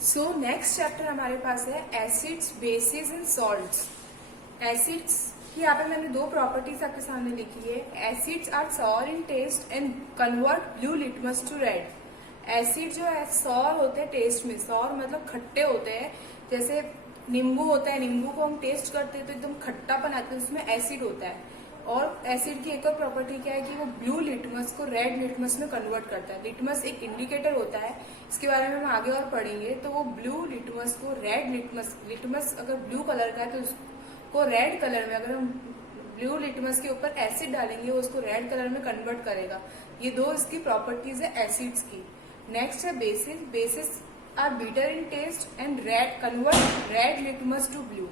So next chapter हमारे पास है acids, basis and salts. Acids की यहाँ पे मैंने दो प्रॉपर्टीज आपके सामने लिखी है। Acids are sour in taste and convert blue litmus to red. Acid जो है सॉर होते हैं टेस्ट में, सॉर मतलब खट्टे होते हैं। जैसे नींबू होता है, नींबू को हम टेस्ट करते हैं तो एकदम खट्टापन आता है, उसमें एसिड होता है। और एसिड की एक और प्रॉपर्टी क्या है कि वो ब्लू लिटमस को रेड लिटमस में कन्वर्ट करता है। लिटमस एक इंडिकेटर होता है, इसके बारे में हम आगे और पढ़ेंगे। तो वो ब्लू लिटमस को रेड लिटमस अगर ब्लू कलर का है तो उसको रेड कलर में, अगर हम ब्लू लिटमस के ऊपर एसिड डालेंगे वो उसको रेड कलर में कन्वर्ट करेगा। ये दो इसकी प्रॉपर्टीज है एसिड्स की। नेक्स्ट है bases. Bases are bitter in taste and convert red litmus to blue.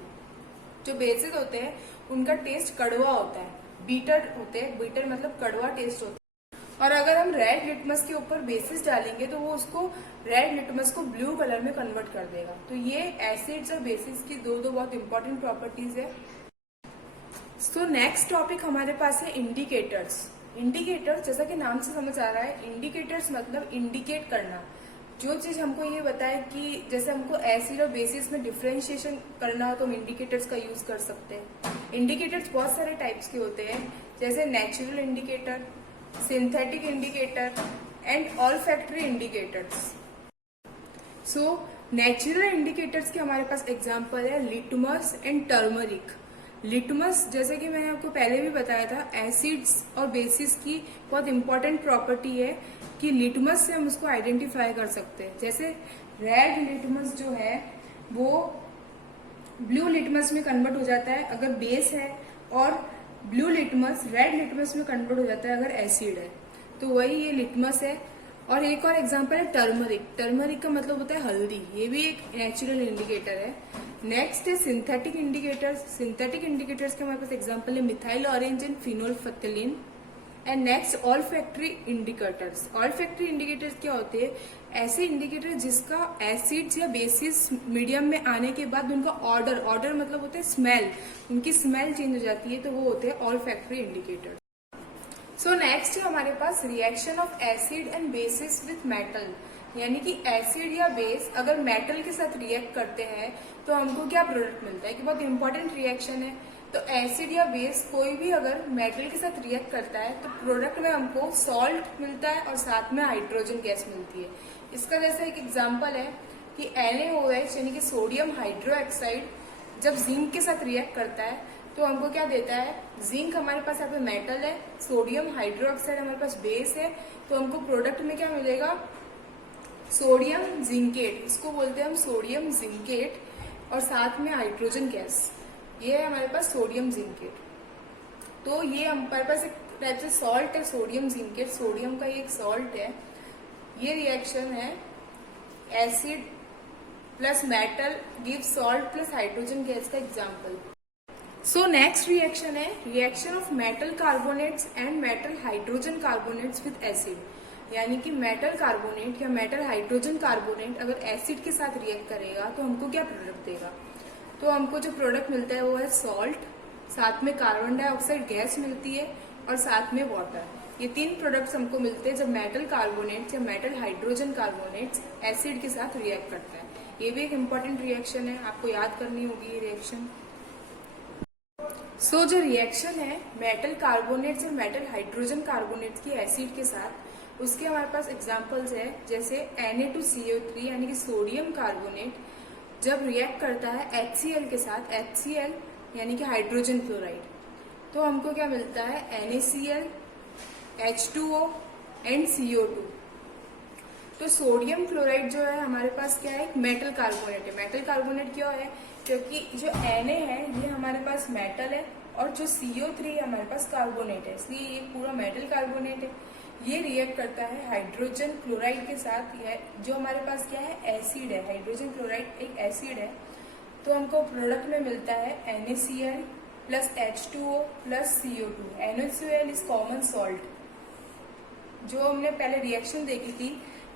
जो बेसिस होते हैं उनका टेस्ट कड़वा होता है, बीटर होते हैं, बीटर मतलब कड़वा टेस्ट होता है। और अगर हम रेड लिटमस के ऊपर बेसिस डालेंगे तो वो उसको रेड लिटमस को ब्लू कलर में कन्वर्ट कर देगा। तो ये एसिड्स और बेसिस की दो बहुत इंपॉर्टेंट प्रॉपर्टीज है। सो नेक्स्ट टॉपिक हमारे पास है इंडिकेटर्स। इंडिकेटर्स जैसा कि नाम से समझ आ रहा है, इंडिकेटर्स मतलब इंडिकेट करना। जो चीज हमको ये बताए कि जैसे हमको एसिड और बेसिस में डिफरेंशिएशन करना हो तो हम इंडिकेटर्स का यूज कर सकते हैं। इंडिकेटर्स बहुत सारे टाइप्स के होते हैं, जैसे natural indicator, synthetic indicator and olfactory indicators. So natural indicators के हमारे पास एग्जांपल है लिटमस एंड टर्मरिक। लिटमस जैसे कि मैंने आपको पहले भी बताया था, एसिड्स और बेसिस की बहुत इंपॉर्टेंट प्रॉपर्टी है कि लिटमस से हम उसको आइडेंटिफाई कर सकते हैं। जैसे रेड लिटमस जो है वो ब्लू लिटमस में कन्वर्ट हो जाता है अगर बेस है, और ब्लू लिटमस रेड लिटमस में कन्वर्ट हो जाता है अगर एसिड है। तो वही ये लिटमस है। और एक और एग्जांपल है टर्मरिक। टर्मरिक का मतलब होता है हल्दी, ये भी एक नेचुरल इंडिकेटर है। नेक्स्ट है सिंथेटिक इंडिकेटर्स। सिंथेटिक इंडिकेटर्स के हमारे पास एग्जांपल है methyl orange and phenolphthalein. And next olfactory indicators. Olfactory indicators क्या होते हैं? ऐसे इंडिकेटर जिसका एसिड्स या बेसिस मीडियम में आने के बाद उनका ऑर्डर मतलब होता है स्मेल, उनकी स्मेल चेंज हो जाती है, तो वो होते हैं ऑल्फैक्टरी इंडिकेटर। सो नेक्स्ट है हमारे पास reaction of acid and bases with metal. यानी कि एसिड या बेस अगर मेटल के साथ रिएक्ट करते हैं तो हमको क्या प्रोडक्ट मिलता है, कि बहुत इंपॉर्टेंट रिएक्शन है। तो एसिड या बेस कोई भी अगर मेटल के साथ रिएक्ट करता है तो प्रोडक्ट में हमको सॉल्ट मिलता है और साथ में हाइड्रोजन गैस मिलती है। इसका जैसे एक एग्जांपल है कि NaOH यानी कि सोडियम हाइड्रोक्साइड जब जिंक के साथ रिएक्ट करता है तो हमको क्या देता है, जिंक हमारे पास यहाँ पे मेटल है, सोडियम हाइड्रोक्साइड हमारे पास बेस है, तो हमको प्रोडक्ट में क्या मिलेगा, सोडियम जिंकेट। इसको बोलते हैं हम सोडियम जिंकेट, और साथ में हाइड्रोजन गैस, ये है हमारे पास सोडियम जिंकेट। तो ये हमारे पास एक टाइप से सॉल्ट है सोडियम जिंकेट, सोडियम का ये एक सॉल्ट है। ये रिएक्शन है acid plus metal give salt plus hydrogen gas का एग्जाम्पल। सो नेक्स्ट रिएक्शन है reaction of metal carbonates and metal hydrogen carbonates with acid. यानी कि मेटल कार्बोनेट या मेटल हाइड्रोजन कार्बोनेट अगर एसिड के साथ रिएक्ट करेगा तो हमको क्या प्रोडक्ट देगा। तो हमको जो प्रोडक्ट मिलता है वो है सॉल्ट, साथ में कार्बन डाइऑक्साइड गैस मिलती है, और साथ में वाटर। ये तीन प्रोडक्ट्स हमको मिलते हैं जब मेटल कार्बोनेट्स या मेटल हाइड्रोजन कार्बोनेट्स एसिड के साथ रिएक्ट करता है। ये भी एक इम्पॉर्टेंट रिएक्शन है, आपको याद करनी होगी ये रिएक्शन। सो जो रिएक्शन है मेटल कार्बोनेट्स और मेटल हाइड्रोजन कार्बोनेट्स की एसिड के साथ, उसके हमारे पास एग्जांपल्स है जैसे Na2CO3 यानी कि सोडियम कार्बोनेट जब रिएक्ट करता है HCl के साथ, HCl यानी कि हाइड्रोजन क्लोराइड, तो हमको क्या मिलता है NaCl, H2O एंड CO2। तो सोडियम क्लोराइड जो है हमारे पास क्या है, एक मेटल कार्बोनेट है। मेटल कार्बोनेट क्यों है, क्योंकि जो Na है ये हमारे पास मेटल है, और जो CO3 हमारे पास कार्बोनेट है, इसलिए ये पूरा मेटल कार्बोनेट है। ये रिएक्ट करता है हाइड्रोजन क्लोराइड के साथ, जो हमारे पास क्या है, एसिड है। हाइड्रोजन क्लोराइड एक एसिड है, तो हमको प्रोडक्ट में मिलता है NaCl plus H2O plus CO2। NaCl is common salt. जो हमने पहले रिएक्शन देखी थी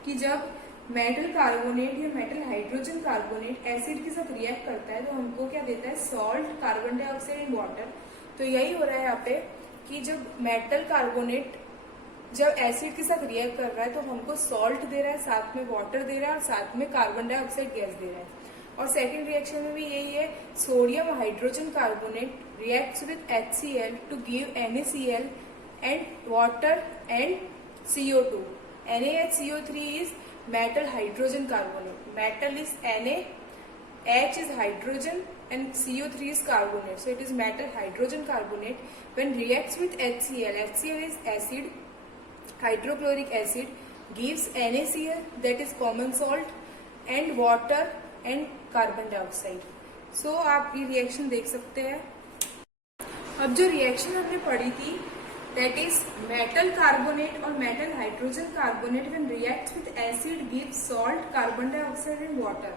कि जब मेटल कार्बोनेट या मेटल हाइड्रोजन कार्बोनेट एसिड के साथ रिएक्ट करता है तो हमको क्या देता है, salt, carbon dioxide and water. तो यही हो रहा है यहाँ पे कि जब मेटल कार्बोनेट जब एसिड के साथ रिएक्ट कर रहा है तो हमको सॉल्ट दे रहा है, साथ में वाटर दे रहा है और साथ में कार्बन डाइऑक्साइड गैस दे रहा है। और सेकेंड रिएक्शन में भी यही है, sodium hydrogen carbonate reacts with HCl to give NaCl and water and CO2. NaHCO3 is metal hydrogen carbonate. Metal is Na, H is hydrogen and CO3 is carbonate. So it is metal hydrogen carbonate. When reacts with HCl, HCl is acid, hydrochloric acid, gives NaCl, that is common salt, and water and carbon dioxide. So आप ये reaction देख सकते हैं। अब जो reaction हमने पढ़ी थी, that is metal carbonate और metal hydrogen carbonate when reacts with acid gives salt, carbon dioxide and water.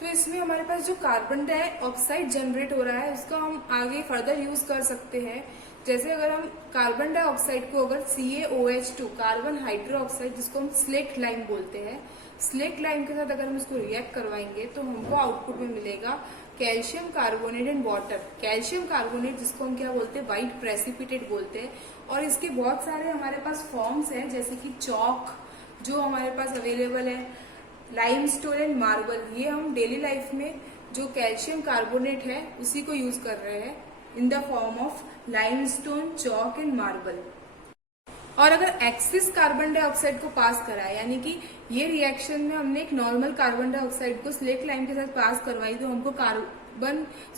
तो इसमें हमारे पास जो कार्बन डाइऑक्साइड जनरेट हो रहा है उसका हम आगे फर्दर यूज कर सकते हैं। जैसे अगर हम कार्बन डाइऑक्साइड को अगर CaOH2 कार्बन हाइड्रोक्साइड, जिसको हम स्लेट लाइम बोलते हैं, स्लेट लाइम के साथ अगर हम इसको रिएक्ट करवाएंगे तो हमको आउटपुट में मिलेगा calcium carbonate and water. Calcium carbonate जिसको हम क्या बोलते हैं, व्हाइट प्रेसिपिटेट बोलते हैं। और इसके बहुत सारे हमारे पास फॉर्म्स हैं, जैसे कि चॉक जो हमारे पास अवेलेबल है, लाइमस्टोन एंड मार्बल। ये हम डेली लाइफ में जो कैल्शियम कार्बोनेट है उसी को यूज कर रहे हैं in the form of limestone, chalk and marble. और अगर एक्सिस कार्बन डाइऑक्साइड को पास कराए, यानी कि ये रिएक्शन में हमने एक नॉर्मल कार्बन डाइऑक्साइड को स्लेट लाइम के साथ पास करवाई तो हमको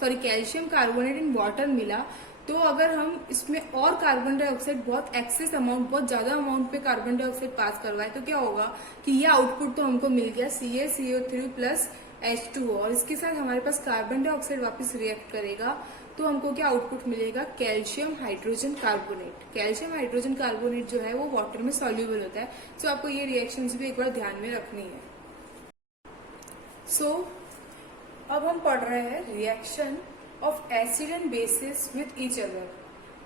कैल्शियम कार्बोनेट एंड वाटर मिला। तो अगर हम इसमें और कार्बन डाइऑक्साइड बहुत एक्सेस अमाउंट, बहुत ज्यादा अमाउंट पे कार्बन डाइऑक्साइड पास करवाए तो क्या होगा कि ये आउटपुट तो हमको मिल गया CaCO3 प्लस H2O, और इसके साथ हमारे पास कार्बन डाइऑक्साइड वापस रिएक्ट करेगा तो हमको क्या आउटपुट मिलेगा, calcium hydrogen carbonate. Calcium hydrogen carbonate जो है वो वाटर में सॉल्यूबल होता है। सो आपको ये रिएक्शंस भी एक बार ध्यान में रखनी है। सो अब हम पढ़ रहे हैं reaction of acid and bases with each other.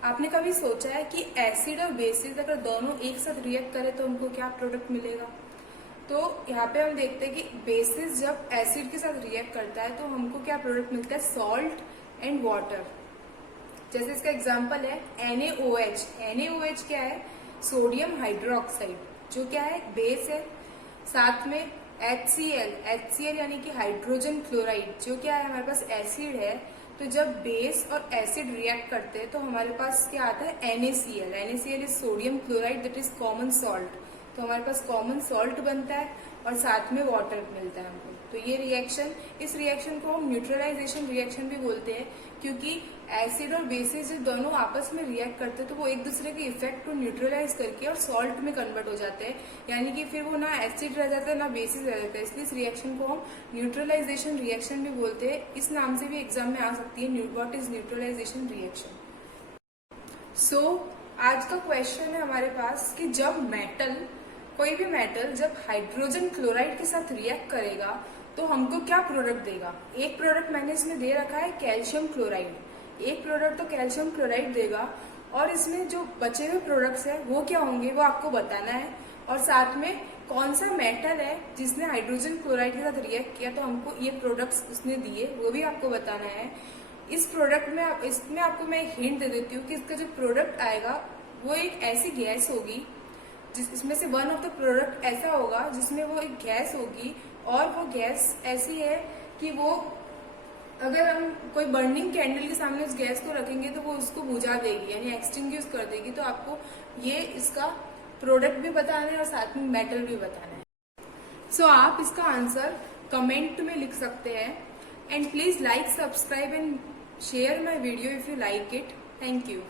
आपने कभी सोचा है कि एसिड और बेसिस अगर दोनों एक साथ रिएक्ट करें तो हमको क्या प्रोडक्ट मिलेगा? तो यहाँ पे हम देखते हैं कि बेसिस जब एसिड के साथ रिएक्ट करता है तो हमको क्या प्रोडक्ट मिलता है, सॉल्ट एंड वाटर। जैसे इसका एग्जांपल है NaOH। NaOH क्या है, सोडियम हाइड्रोक्साइड, जो क्या है बेस है। साथ में HCl यानी कि हाइड्रोजन क्लोराइड, जो क्या है हमारे पास एसिड है। तो जब बेस और एसिड रिएक्ट करते हैं तो हमारे पास क्या आता है, NaCl is sodium chloride, that is common salt. तो हमारे पास कॉमन सॉल्ट बनता है और साथ में वाटर मिलता है हमको। तो ये रिएक्शन, इस रिएक्शन को हम न्यूट्रलाइजेशन रिएक्शन भी बोलते हैं, क्योंकि एसिड और बेसिस जब दोनों आपस में रिएक्ट करते हैं तो वो एक दूसरे के इफेक्ट को न्यूट्रलाइज करके और सॉल्ट में कन्वर्ट हो जाते हैं, यानी कि फिर वो ना एसिड रह जाता है ना बेसिस रह जाता है। इसलिए इस रिएक्शन को हम न्यूट्रलाइजेशन रिएक्शन भी बोलते हैं। इस नाम से भी एग्जाम में आ सकती है, व्हाट इज न्यूट्रलाइजेशन रिएक्शन। सो आज का क्वेश्चन है हमारे पास कि जब मेटल, कोई भी मेटल जब हाइड्रोजन क्लोराइड के साथ रिएक्ट करेगा तो हमको क्या प्रोडक्ट देगा। एक प्रोडक्ट मैंने इसमें दे रखा है कैल्शियम क्लोराइड, एक प्रोडक्ट तो कैल्शियम क्लोराइड देगा, और इसमें जो बचे हुए प्रोडक्ट्स है वो क्या होंगे वो आपको बताना है। और साथ में कौन सा मेटल है जिसने हाइड्रोजन क्लोराइड के साथ रिएक्ट किया तो हमको ये प्रोडक्ट्स उसने दिए वो भी आपको बताना है। इस प्रोडक्ट में इसमें आपको मैं एक हिंट दे देती हूँ कि इसका जो प्रोडक्ट आएगा वो एक ऐसी गैस होगी इसमें से वन ऑफ द प्रोडक्ट ऐसा होगा जिसमें वो एक गैस होगी, और वो गैस ऐसी है कि वो अगर हम कोई बर्निंग कैंडल के सामने उस गैस को रखेंगे तो वो उसको बुझा देगी, यानी एक्सटिंग्विश कर देगी। तो आपको ये इसका प्रोडक्ट भी बताना है और साथ में मेटल भी बताना है। सो आप इसका आंसर कमेंट में लिख सकते हैं। And please like, subscribe and share my video if you like it. Thank you.